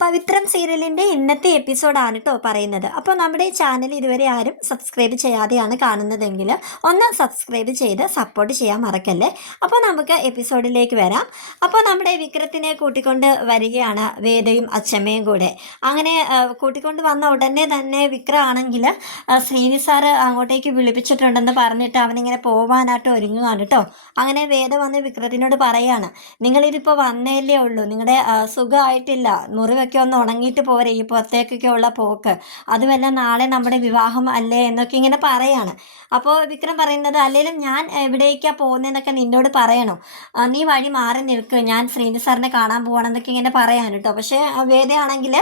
പവിത്രം സീരിയലിന്റെ ഇന്നത്തെ എപ്പിസോഡാണ് കേട്ടോ പറയുന്നത്. അപ്പോൾ നമ്മുടെ ചാനൽ ഇതുവരെ ആരും സബ്സ്ക്രൈബ് ചെയ്യാതെയാണ് കാണുന്നതെങ്കിൽ ഒന്ന് സബ്സ്ക്രൈബ് ചെയ്ത് സപ്പോർട്ട് ചെയ്യാൻ മറക്കല്ലേ? അപ്പോൾ നമുക്ക് എപ്പിസോഡിലേക്ക് വരാം. അപ്പോൾ നമ്മുടെ വിക്രത്തിനെ കൂട്ടിക്കൊണ്ട് വരികയാണ് വേദയും അച്ഛമ്മയും കൂടെ. അങ്ങനെ കൂട്ടിക്കൊണ്ട് വന്ന ഉടനെ തന്നെ വിക്രമാണെങ്കിൽ ശ്രീനി സാറ് അങ്ങോട്ടേക്ക് വിളിപ്പിച്ചിട്ടുണ്ടെന്ന് പറഞ്ഞിട്ട് അവനിങ്ങനെ പോവാനായിട്ട് ഒരുങ്ങുകയാണ് കേട്ടോ അങ്ങനെ വേദ വന്ന് വിക്രത്തിനോട് പറയുകയാണ് നിങ്ങളിതിപ്പോൾ വന്നേലേ ഉള്ളൂ. നിങ്ങളുടെ സുഖമായിട്ടില്ല മുറിവൊക്കെ ഒന്ന് ഉണങ്ങിയിട്ട് പോരെ ഈ പുറത്തേക്കൊക്കെ ഉള്ള പോക്ക്. അതുമല്ല നാളെ നമ്മുടെ വിവാഹം അല്ലേ എന്നൊക്കെ ഇങ്ങനെ പറയാണ്. അപ്പോൾ വിക്രം പറയുന്നത് അല്ലെങ്കിലും ഞാൻ എവിടേക്കാണ് പോകുന്നതെന്നൊക്കെ നിന്നോട് പറയണോ? നീ വഴി മാറി നിൽക്ക്. ഞാൻ ശ്രീനി സാറിനെ കാണാൻ പോകണമെന്നൊക്കെ ഇങ്ങനെ പറയാൻ കേട്ടോ. പക്ഷേ വേദയാണെങ്കിൽ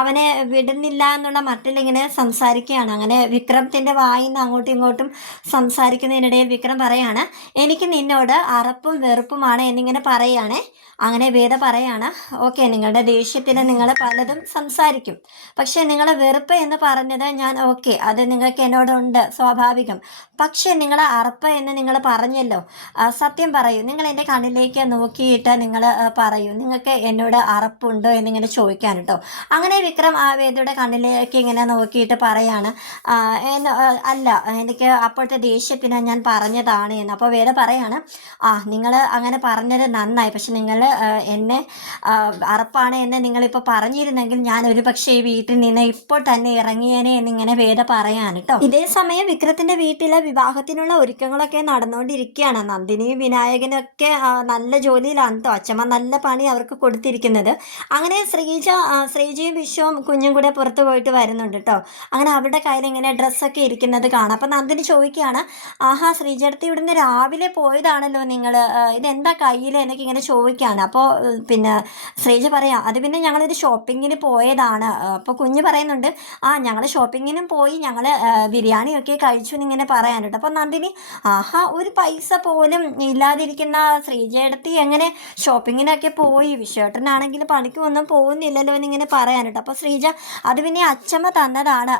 അവനെ വിടുന്നില്ല എന്നുള്ള മട്ടിലിങ്ങനെ സംസാരിക്കുകയാണ്. അങ്ങനെ വിക്രമത്തിന്റെ വായിൽ നിന്ന് അങ്ങോട്ടും ഇങ്ങോട്ടും സംസാരിക്കുന്നതിനിടയിൽ വിക്രം പറയാണ് എനിക്ക് നിന്നോട് അറപ്പും വെറുപ്പുമാണ് എന്നിങ്ങനെ പറയുകയാണേ അങ്ങനെ വേദ പറയാണ് ഓക്കെ നിങ്ങളുടെ ദേഷ്യത്തിന് നിങ്ങൾ പലതും സംസാരിക്കും. പക്ഷേ നിങ്ങളെ വെറുപ്പ് എന്ന് പറഞ്ഞത് ഞാൻ ഓക്കെ അത് നിങ്ങൾക്ക് എന്നോടുണ്ട് സ്വാഭാവികം. പക്ഷേ നിങ്ങളെ അറപ്പ് എന്ന് നിങ്ങൾ പറഞ്ഞല്ലോ. സത്യം പറയൂ. നിങ്ങൾ എന്റെ കണ്ണിലേക്ക് നോക്കിയിട്ട് നിങ്ങൾ പറയൂ. നിങ്ങൾക്ക് എന്നോട് അറപ്പുണ്ടോ എന്നിങ്ങനെ ചോദിക്കാൻ കേട്ടോ അങ്ങനെ വിക്രം ആ വേദയുടെ കണ്ണിലേക്ക് ഇങ്ങനെ നോക്കിയിട്ട് പറയാണ് അല്ല എനിക്ക് അപ്പോഴത്തെ ദേഷ്യത്തിന് ഞാൻ പറഞ്ഞതാണ് എന്ന്. അപ്പോൾ വേദ പറയാണ് ആ നിങ്ങൾ അങ്ങനെ പറഞ്ഞത് നന്നായി. പക്ഷെ നിങ്ങൾ എന്നെ അറപ്പാണ് എന്ന് നിങ്ങളിപ്പോൾ പറഞ്ഞിരുന്നെങ്കിൽ ഞാൻ ഒരു പക്ഷേ ഈ വീട്ടിൽ നിന്ന് ഇപ്പോൾ തന്നെ ഇറങ്ങിയേനെ എന്നിങ്ങനെ വേദ പറയാൻ കേട്ടോ ഇതേ സമയം വിക്രത്തിന്റെ വീട്ടിലെ വിവാഹത്തിനുള്ള ഒരുക്കങ്ങളൊക്കെ നടന്നുകൊണ്ടിരിക്കുകയാണ്. നന്ദിനിയും വിനായകനും ഒക്കെ നല്ല ജോലിയിലാണ് കേട്ടോ അച്ഛമ്മ നല്ല പണി അവർക്ക് കൊടുത്തിരിക്കുന്നത്. അങ്ങനെ ശ്രീജ ശ്രീജയും വിശ്വവും കുഞ്ഞും കൂടെ പുറത്തു പോയിട്ട് വരുന്നുണ്ട് കേട്ടോ അങ്ങനെ അവരുടെ കയ്യിൽ ഇങ്ങനെ ഡ്രസ്സൊക്കെ ഇരിക്കുന്നത് കാണാം. അപ്പം നന്ദിനി ചോദിക്കുകയാണ് ആഹാ ശ്രീജടത്ത് ഇവിടുന്ന് രാവിലെ പോയതാണല്ലോ നിങ്ങൾ ഇതെന്താ കയ്യിൽ എന്നൊക്കെ ഇങ്ങനെ ചോദിക്കുകയാണ്. അപ്പോൾ പിന്നെ ശ്രീജ പറയാം അത് പിന്നെ ഞങ്ങളൊരു ഷോപ്പിങ്ങിന് പോയതാണ്. അപ്പോൾ കുഞ്ഞ് പറയുന്നുണ്ട് ആ ഞങ്ങൾ ഷോപ്പിങ്ങിനും പോയി ഞങ്ങൾ ബിരിയാണിയൊക്കെ കഴിച്ചു എന്നിങ്ങനെ പറയാനുണ്ട്. അപ്പോൾ നന്ദിനി ആഹാ ഒരു പൈസ പോലും ഇല്ലാതിരിക്കുന്ന ശ്രീജയടത്തി എങ്ങനെ ഷോപ്പിങ്ങിനൊക്കെ പോയി? വിശ്വേട്ടനാണെങ്കിൽ പണിക്ക് ഒന്നും പോകുന്നില്ലല്ലോ എന്നിങ്ങനെ പറയാനുണ്ട്. അപ്പോൾ ശ്രീജ അത് പിന്നെ അച്ഛമ്മ തന്നതാണ്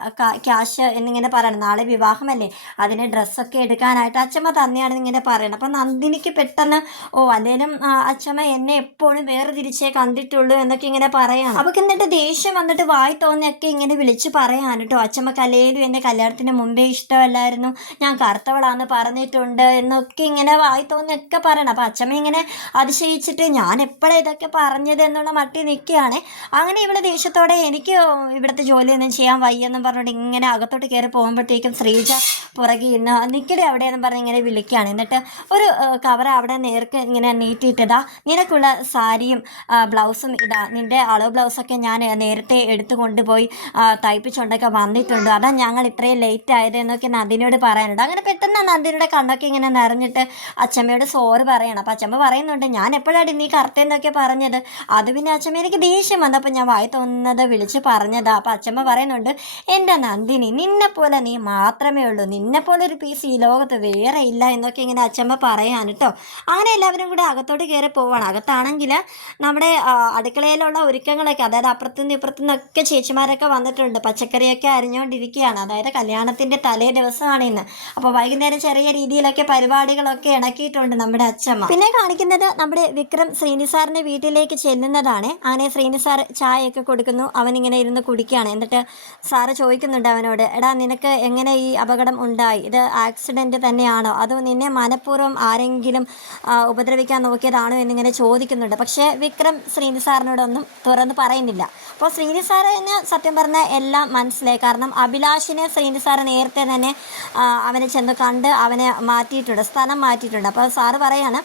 ക്യാഷ് എന്നിങ്ങനെ പറയണം. നാളെ വിവാഹമല്ലേ അതിന് ഡ്രസ്സൊക്കെ എടുക്കാനായിട്ട് അച്ഛമ്മ തന്നെയാണ് ഇങ്ങനെ പറയണം. അപ്പോൾ നന്ദിനിക്ക് പെട്ടെന്ന് ഓ അല്ലേലും അച്ഛമ്മ എന്നെ എപ്പോഴും വേറെ തിരിച്ചേ കണ്ടിട്ടുള്ളൂ എന്നൊക്കെ ഇങ്ങനെ പറയാണ് അവൾക്ക് എന്നിട്ട് ദേഷ്യം വന്നിട്ട് വായി തോന്നിയൊക്കെ ഇങ്ങനെ വിളിച്ച് പറയാൻ കേട്ടോ. അച്ഛമ്മ കലയിലും എന്നെ കല്യാണത്തിന് മുമ്പേ ഇഷ്ടമല്ലായിരുന്നു. ഞാൻ കറുത്തവളാന്ന് പറഞ്ഞിട്ടുണ്ട് എന്നൊക്കെ ഇങ്ങനെ വായി തോന്നിയൊക്കെ പറയണം. അപ്പം അച്ഛമ്മ ഇങ്ങനെ അതിശയിച്ചിട്ട് ഞാൻ എപ്പോഴാണ് ഇതൊക്കെ പറഞ്ഞത് എന്നുള്ള മട്ടി നിൽക്കുകയാണ്. അങ്ങനെ ഇവിടെ ദേഷ്യത്തോടെ എനിക്ക് ഇവിടുത്തെ ജോലിയൊന്നും ചെയ്യാൻ വയ്യെന്നും പറഞ്ഞുകൊണ്ട് ഇങ്ങനെ അകത്തോട്ട് കയറി പോകുമ്പോഴത്തേക്കും ശ്രീജ പുറകെ ഇന്ന് നിൽക്കടെ എവിടെയെന്നും പറഞ്ഞ് ഇങ്ങനെ വിളിക്കുകയാണ്. എന്നിട്ട് ഒരു കവർ അവിടെ നേർക്ക് ഇങ്ങനെ നീട്ടിയിട്ടതാ. നിനക്കുള്ള സാരിയും ബ്ലൗസും ഇതാ. നിന്റെ അളവ് ബ്ലൗസൊക്കെ ഞാൻ നേരത്തെ എടുത്തു കൊണ്ടുപോയി തയ്പ്പിച്ചുകൊണ്ടൊക്കെ വന്നിട്ടുണ്ട്. അതാ ഞങ്ങൾ ഇത്രയും ലേറ്റ് ആയത് എന്നൊക്കെ നന്ദിനിയോട് പറയാനുണ്ട്. അങ്ങനെ പെട്ടെന്ന് നന്ദിനിയുടെ കണ്ണൊക്കെ ഇങ്ങനെ നിറഞ്ഞിട്ട് അച്ഛമ്മയോട് സോറ് പറയണം. അപ്പം അച്ഛമ്മ പറയുന്നുണ്ട് ഞാൻ എപ്പോഴാണ് നീ കറുത്തെന്നൊക്കെ പറഞ്ഞത്? അത് പിന്നെ അച്ഛമ്മ എനിക്ക് ദേഷ്യം വന്നപ്പോൾ ഞാൻ വായി തോന്നുന്നത് വിളിച്ച് പറഞ്ഞതാ. അപ്പം അച്ഛമ്മ പറയുന്നുണ്ട് എന്റെ നന്ദിനി നിന്നെ പോലെ നീ മാത്രമേ ഉള്ളൂ. നിന്നെ പോലെ ഒരു പീസ് ഈ ലോകത്ത് വേറെ ഇല്ല എന്നൊക്കെ ഇങ്ങനെ അച്ഛമ്മ പറയാൻ കേട്ടോ അങ്ങനെ എല്ലാവരും കൂടെ അകത്തോട്ട് കയറി പോവാണ്. അകത്താണെങ്കിൽ നമ്മുടെ അടുക്കളയിലുള്ള ഒരുക്കങ്ങളൊക്കെ അതായത് അപ്പുറത്തുനിന്ന് ഇപ്പുറത്തുനിന്നൊക്കെ ചേച്ചിമാരൊക്കെ വന്നിട്ടുണ്ട്. പച്ചക്കറിയൊക്കെ അരിഞ്ഞുകൊണ്ടിരിക്കുകയാണ് അതായത് കല്യാണത്തിന്റെ തലേ ദിവസമാണ് ഇന്ന്. അപ്പോൾ വൈകുന്നേരം ചെറിയ രീതിയിലൊക്കെ പരിപാടികളൊക്കെ ഇണക്കിയിട്ടുണ്ട് നമ്മുടെ അച്ഛമ്മ. പിന്നെ കാണിക്കുന്നത് നമ്മുടെ വിക്രം ശ്രീനിസാറിന്റെ വീട്ടിലേക്ക് ചെല്ലുന്നതാണ്. അങ്ങനെ ശ്രീനിസാർ ചായയൊക്കെ കൊടുക്കുന്നു. അവനിങ്ങനെ ഇരുന്ന് കുടിക്കുകയാണ്. എന്നിട്ട് സാറ് ചോദിക്കുന്നുണ്ട് അവനോട് എടാ നിനക്ക് എങ്ങനെ ഈ അപകടം ഉണ്ടായി? ഇത് ആക്സിഡന്റ് തന്നെയാണോ? അതോ നിന്നെ മനഃപൂർവം ആരെങ്കിലും ഉപദ്രവിക്കാൻ നോക്കിയതാണോ? എന്നിങ്ങനെ ചോദിക്കുന്നുണ്ട്. പക്ഷേ വിക്രം ശ്രീനിസാറിനോടൊന്നും തുറന്ന് പറയുന്നില്ല. അപ്പോൾ ശ്രീനി സാറിന് സത്യം പറഞ്ഞാൽ എല്ലാം മനസ്സിലായി. കാരണം അഭിലാഷിനെ ശ്രീനി സാറ് നേരത്തെ തന്നെ അവനെ ചെന്ന് കണ്ട് അവനെ മാറ്റിയിട്ടുണ്ട് സ്ഥലം മാറ്റിയിട്ടുണ്ട്. അപ്പോൾ സാറ് പറയാണ്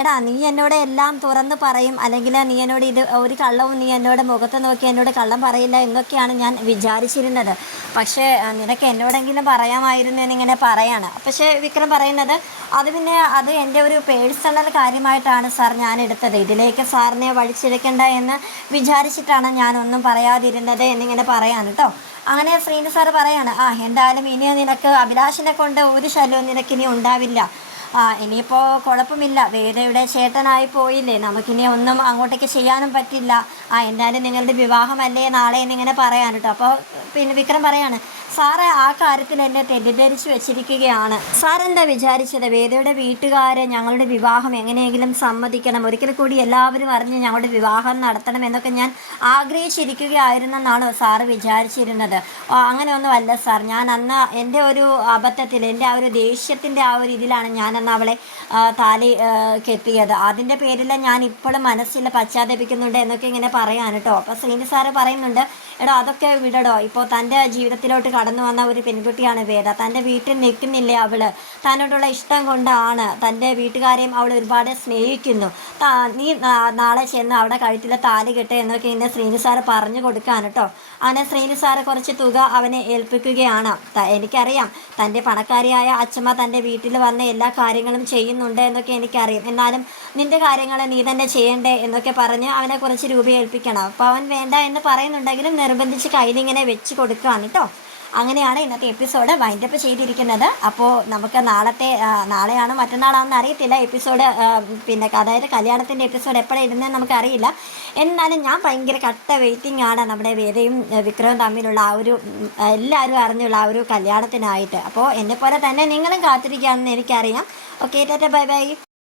എടാ നീ എന്നോട് എല്ലാം തുറന്ന് പറയും. അല്ലെങ്കിൽ നീ എന്നോട് ഇത് ഒരു കള്ളവും നീ എന്നോട് മുഖത്ത് നോക്കി എന്നോട് കള്ളം പറയില്ല എന്നൊക്കെയാണ് ഞാൻ വിചാരിച്ചിരുന്നത്. പക്ഷേ നിനക്ക് എന്നോടെങ്കിലും പറയാമായിരുന്നു എന്നിങ്ങനെ പറയാണ്. പക്ഷേ വിക്രം പറയുന്നത് അത് പിന്നെ അത് എന്റെ ഒരു പേഴ്സണൽ കാര്യമായിട്ടാണ് സാർ ഞാൻ എടുത്തത് ഇതിലേക്ക് സാറിനെ വഴിച്ചിഴക്കേണ്ട എന്ന് വിചാരിച്ചിട്ടാണ് ഞാനൊന്നും പറയാതിരുന്നത് എന്നിങ്ങനെ പറയാണ് കേട്ടോ അങ്ങനെ ശ്രീനി സാറ് പറയാണ് ആ എന്തായാലും ഇനി നിനക്ക് അഭിലാഷിനെ കൊണ്ട് ഒരു ശല്യവും നിനക്കിനി ഉണ്ടാവില്ല. ആ ഇനിയിപ്പോൾ കുഴപ്പമില്ല. വേദയുടെ ചേട്ടനായി പോയില്ലേ. നമുക്കിനി ഒന്നും അങ്ങോട്ടേക്ക് ചെയ്യാനും പറ്റില്ല. ആ എന്തായാലും നിങ്ങളുടെ വിവാഹമല്ലേ നാളെ എന്നിങ്ങനെ പറയാൻ കേട്ടോ. അപ്പോൾ പിന്നെ വിക്രം പറയാണ് സാറ് ആ കാര്യത്തിൽ എന്നെ തെറ്റിദ്ധരിച്ചു വെച്ചിരിക്കുകയാണ്. സാറെന്താ വിചാരിച്ചത്? വേദയുടെ വീട്ടുകാരെ ഞങ്ങളുടെ വിവാഹം എങ്ങനെയെങ്കിലും സമ്മതിക്കണം. ഒരിക്കൽ കൂടി എല്ലാവരും അറിഞ്ഞ് ഞങ്ങളുടെ വിവാഹം നടത്തണം എന്നൊക്കെ ഞാൻ ആഗ്രഹിച്ചിരിക്കുകയായിരുന്നെന്നാണോ സാറ് വിചാരിച്ചിരുന്നത്. അങ്ങനെയൊന്നുമല്ല സാർ. ഞാൻ അന്ന് എന്റെ ഒരു അബദ്ധത്തിൽ എന്റെ ആ ഒരു ദേഷ്യത്തിന്റെ ആ ഒരു ഇതിലാണ് ഞാൻ അന്ന് അവളെ താലി കെത്തിയത് അതിന്റെ പേരിൽ ഞാൻ ഇപ്പോഴും മനസ്സിൽ പശ്ചാത്തപിക്കുന്നുണ്ട് എന്നൊക്കെ ഇങ്ങനെ പറയാൻ കേട്ടോ. അപ്പോൾ ശ്രീനി സാറ് പറയുന്നുണ്ട് എടോ അതൊക്കെ വിടടോ. ഇപ്പോൾ തന്റെ ജീവിതത്തിലോട്ട് കടന്നു വന്ന ഒരു പെൺകുട്ടിയാണ് വേദ. തന്റെ വീട്ടിൽ നിൽക്കുന്നില്ലേ അവൾ തന്നോടുള്ള ഇഷ്ടം കൊണ്ടാണ് തന്റെ വീട്ടുകാരെയും അവൾ ഒരുപാട് സ്നേഹിക്കുന്നു. നീ നാളെ ചെന്ന് അവിടെ കഴുത്തിലെ താലി കെട്ടെ എന്നൊക്കെ ഇങ്ങനെ ശ്രീനി സാറ് പറഞ്ഞു കൊടുക്കാൻ കേട്ടോ. അങ്ങനെ ശ്രീനി സാറ് കുറച്ച് തുക അവനെ ഏൽപ്പിക്കുകയാണ്. എനിക്കറിയാം തന്റെ പണക്കാരിയായ അച്ഛമ്മ തന്റെ വീട്ടിൽ വന്ന എല്ലാ കാര്യങ്ങളും ചെയ്യുന്നുണ്ട് എന്നൊക്കെ എനിക്കറിയാം. എന്നാലും നിന്റെ കാര്യങ്ങൾ നീ തന്നെ ചെയ്യണ്ടേ എന്നൊക്കെ പറഞ്ഞ് അവനെ കുറച്ച് രൂപ ഏൽപ്പിക്കണം അപ്പോൾ അവൻ വേണ്ട എന്ന് പറയുന്നുണ്ടെങ്കിലും നിർബന്ധിച്ച് കയ്യിലിങ്ങനെ വെച്ച് കൊടുക്കുകയാണ് കേട്ടോ. അങ്ങനെയാണ് ഇന്നത്തെ എപ്പിസോഡ് വൈൻഡപ്പ് ചെയ്തിരിക്കുന്നത്. അപ്പോൾ നമുക്ക് നാളത്തെ നാളെയാണോ മറ്റന്നാളാണെന്ന് അറിയത്തില്ല. എപ്പിസോഡ് പിന്നെ അതായത് കല്യാണത്തിന്റെ എപ്പിസോഡ് എപ്പോഴാണ് ഇടുന്നതെന്ന് നമുക്കറിയില്ല. എന്നാലും ഞാൻ ഭയങ്കര കട്ട വെയിറ്റിംഗ് ആണ് നമ്മുടെ വേദയും വിക്രവും തമ്മിലുള്ള ആ ഒരു എല്ലാവരും അറിഞ്ഞുള്ള ആ ഒരു കല്യാണത്തിനായിട്ട്. അപ്പോൾ എന്നെപ്പോലെ തന്നെ നിങ്ങളും കാത്തിരിക്കുകയാണെന്ന് എനിക്കറിയാം. Okay Tata bye bye